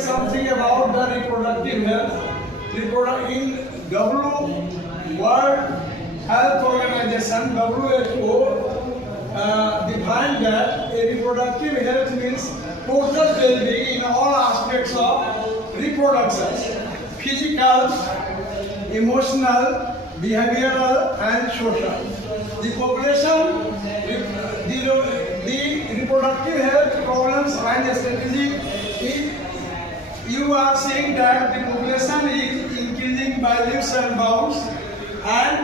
Something about the reproductive health. In World Health Organization (WHO) defined that a reproductive health means total well-being in all aspects of reproduction: physical, emotional, behavioral, and social. The population, the reproductive health problems and strategy. You are saying that the population is increasing by leaps and bounds, and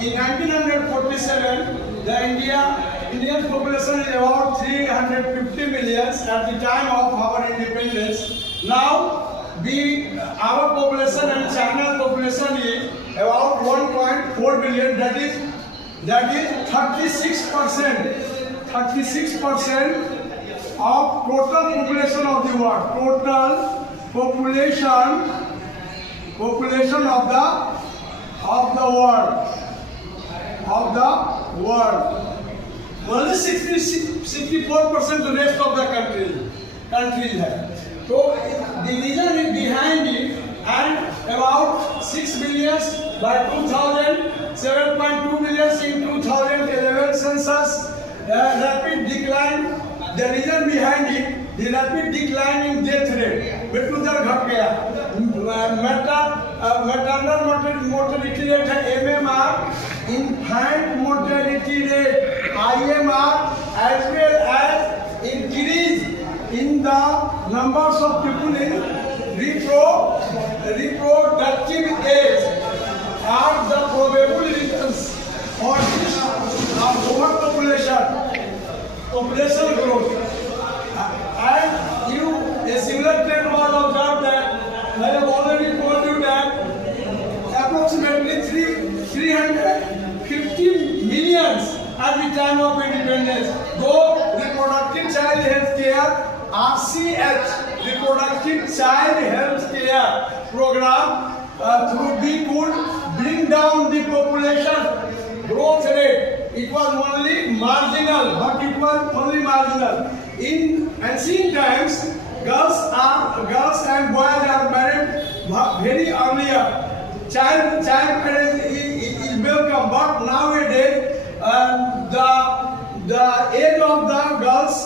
in 1947, the Indian population is about 350 million at the time of our independence. Now, our population and China's population is about 1.4 billion. That is 36%. 36% of total population of the world. Total population of the world. Only 64% the rest of the countries have. So the reason is behind it, and about 6 billion by 2000, 7.2 billion in 2011 census, rapid decline. The reason behind it, the rapid decline in death rate. मृत्यु दर घट गया. Maternal mortality rate है MMR, infant mortality rate IMR, as well as increase in the numbers of people in reproductive age are the probable reasons for this population growth. And a similar trend was observed that I have already told you that approximately 350 millions at the time of independence, though reproductive child health care (RCH) reproductive child health care program could bring down the population growth rate. It was only marginal, but it was only marginal. In ancient times, girls and boys are married very earlier. Child marriage is welcome, but nowadays the age of the girls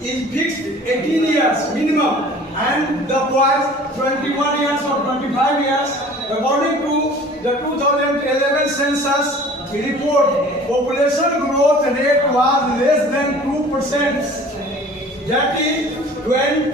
is fixed 18 years minimum, and the boys 21 years or 25 years. According to the 2011 census report, population growth rate was less than 2%. That is 20.